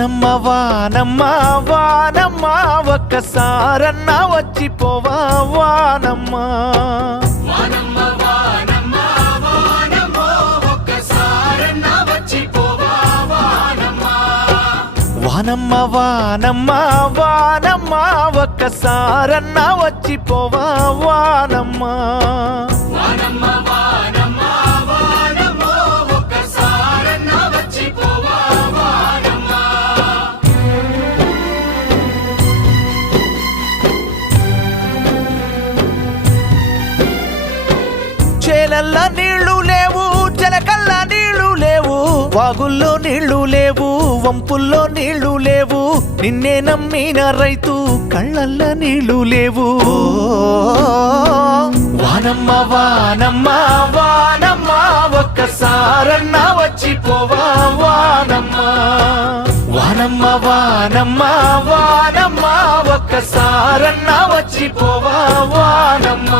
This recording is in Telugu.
వానమ్మ వానమ్మ వానమ్మ ఒక్కసారన్నా వచ్చిపోవా వానమ్మ వానమ్మ వానమ్మ వానమ్మ ఒక్కసారన్నా వచ్చిపోవా వానమ్మ వానమ్మ వానమ్మ వానమ్మ ఒక్కసారన్నా వచ్చిపోవా వానమ్మ వానమ్మ వానమ్మ వానమ్మ ఒక్కసారన్నా వచ్చిపోవా వానమ్మ చేలల్లా నీళ్లు లేవు చెలకల్లా నీళ్లు లేవు వాగుల్లో నీళ్లు లేవు వంపుల్లో నీళ్లు లేవు నిన్నే నమ్మిన రైతు కళ్ళల్ల నీళ్లు లేవు వానమ్మ వానమ్మ వానమ్మ ఒక్కసారన్నా వచ్చిపోవా వానమ్మ వానమ్మ వానమ్మ వానమ్మ ఒక్కసారన్నా వచ్చిపోవా వానమ్మ